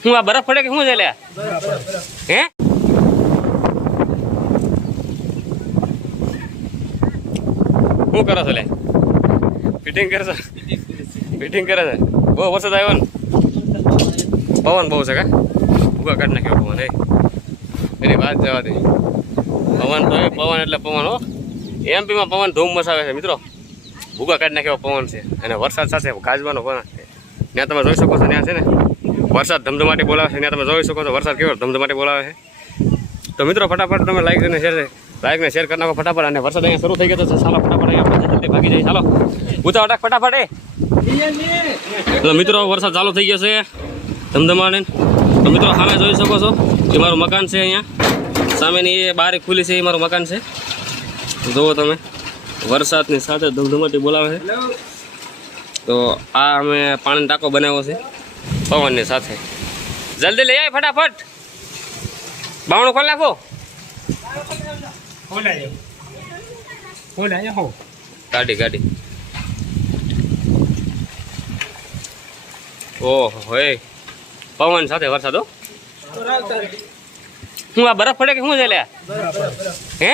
હું આ બરફ પડે કે શું છે લે હે શું કરો છો લે ફિટિંગ કરે છે ફિટિંગ કરે છે બહુ વરસાદ આવ્યો ને પવન બહુ છે કા ભૂગા કાઢી નાખ્યો પવન એની વાત જવા દે પવન તો પવન એટલે પવન હો એમપીમાં પવન ધૂમ મચાવે છે મિત્રો ભૂગા કાઢી નાખ્યો પવન છે અને વરસાદ સાથે ગાજવાનો પવન છે ત્યાં તમે જોઈ શકો છો ત્યાં છે ને વરસાદ ધમધમાટી બોલાવે છે ત્યાં તમે જોઈ શકો છો વરસાદ કેવો ધમધમાટી બોલાવે છે તો મિત્રો ફટાફટ તમે લાઈક અને શેર કરી નાખો ફટાફટ અને વરસાદ અહીંયા શરૂ થઈ ગયો તો ચાલો ફટાફટ અહીંયા જલ્દી ભાગી જાય ચાલો ઉતાવળ ફટાફટ તો મિત્રો વરસાદ ચાલુ થઈ ગયો છે ધમધમાટી તો મિત્રો સામે જોઈ શકો છો એ મારું મકાન છે અહીંયા સામેની એ બારી ખુલી છે એ મારું મકાન છે જુઓ તમે વરસાદની સાથે ધમધમાટી બોલાવે છે તો આ અમે પાણીનો ટાંકો બનાવ્યો છે પવનની સાથે જલ્દી લઈ આવી ફટાફટ બાવણું ખોલી નાખો ગાડી ઓહો હે પવન સાથે વરસાદ હો હું આ બરફ પડે કે શું છે લે હે